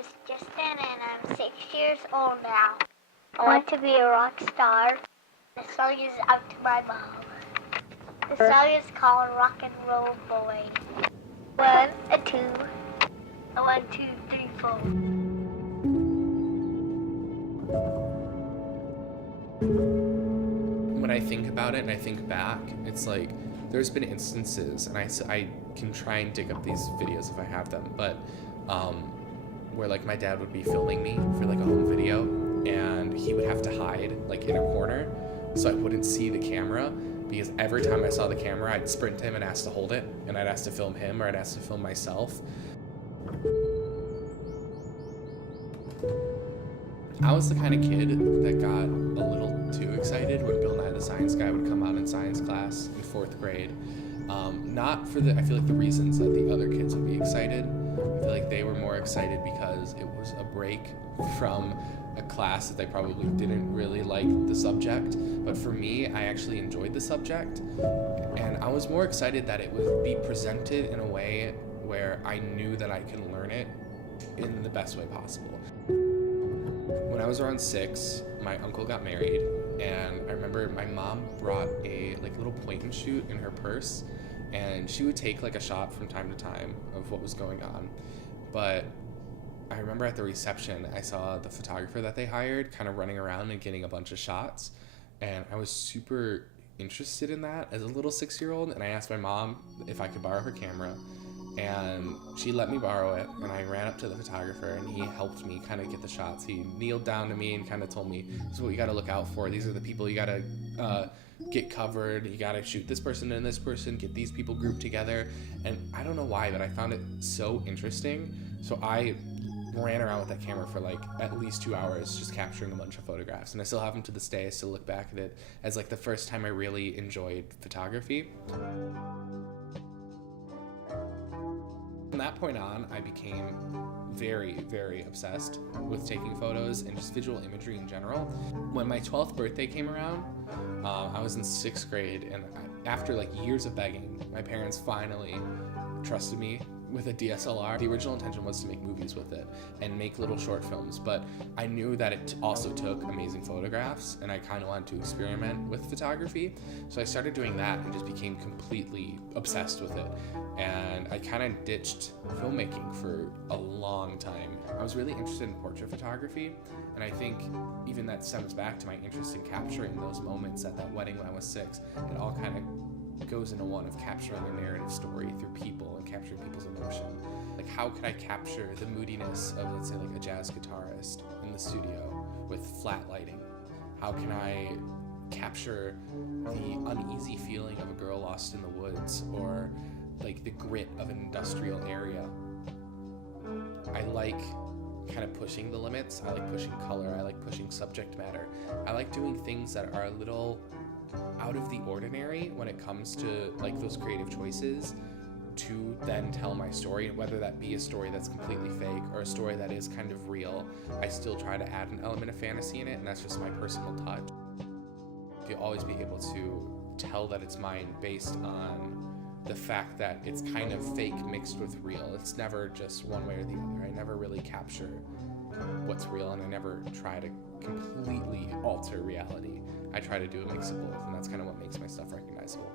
is Justin, and I'm 6 years old now. I want to be a rock star. The song is out to my mom. The song is called Rock and Roll Boy. 1, a 2, a 1, 2, 3, 4. When I think about it and I think back, it's like there's been instances, and I can try and dig up these videos if I have them, but where like my dad would be filming me for like a home video, and he would have to hide like in a corner so I wouldn't see the camera, because every time I saw the camera I'd sprint to him and ask to hold it, and I'd ask to film him or I'd ask to film myself. I was the kind of kid that got a little too excited when Bill Nye the Science Guy would come out in science class in 4th grade. Not for I feel like the reasons that the other kids would be excited. I feel like they were more excited because it was a break from a class that they probably didn't really like the subject. But for me, I actually enjoyed the subject, and I was more excited that it would be presented in a way where I knew that I could learn it in the best way possible. When I was around 6, my uncle got married, and I remember my mom brought a like little point and shoot in her purse, and she would take like a shot from time to time of what was going on. But I remember at the reception, I saw the photographer that they hired kind of running around and getting a bunch of shots, and I was super interested in that as a little 6-year-old, and I asked my mom if I could borrow her camera, and she let me borrow it, and I ran up to the photographer, and he helped me kind of get the shots. He kneeled down to me and kind of told me, this is what you got to look out for. These are the people you got to get covered. You got to shoot this person and this person, get these people grouped together. And I don't know why, but I found it so interesting. So I ran around with that camera for like at least 2 hours just capturing a bunch of photographs, and I still have them to this day. I still look back at it as like the first time I really enjoyed photography. From that point on, I became very, very obsessed with taking photos and just visual imagery in general. When my 12th birthday came around, I was in 6th grade, and after like years of begging, my parents finally trusted me with a DSLR. The original intention was to make movies with it and make little short films, but I knew that it also took amazing photographs, and I kind of wanted to experiment with photography. So I started doing that and just became completely obsessed with it. And I kind of ditched filmmaking for a long time. I was really interested in portrait photography, and I think even that stems back to my interest in capturing those moments at that wedding when I was 6. It all kind of goes into one of capturing a narrative story through people and capturing people's emotion. Like, how could I capture the moodiness of, let's say, like a jazz guitarist in the studio with flat lighting? How can I capture the uneasy feeling of a girl lost in the woods, or like the grit of an industrial area? I like kind of pushing the limits. I like pushing color. I like pushing subject matter. I like doing things that are a little out of the ordinary when it comes to like those creative choices to then tell my story, whether that be a story that's completely fake or a story that is kind of real. I still try to add an element of fantasy in it, and that's just my personal touch. You'll always be able to tell that it's mine based on the fact that it's kind of fake mixed with real. It's never just one way or the other. I never really capture what's real, and I never try to completely alter reality. I try to do a mix of both, and that's kind of what makes my stuff recognizable.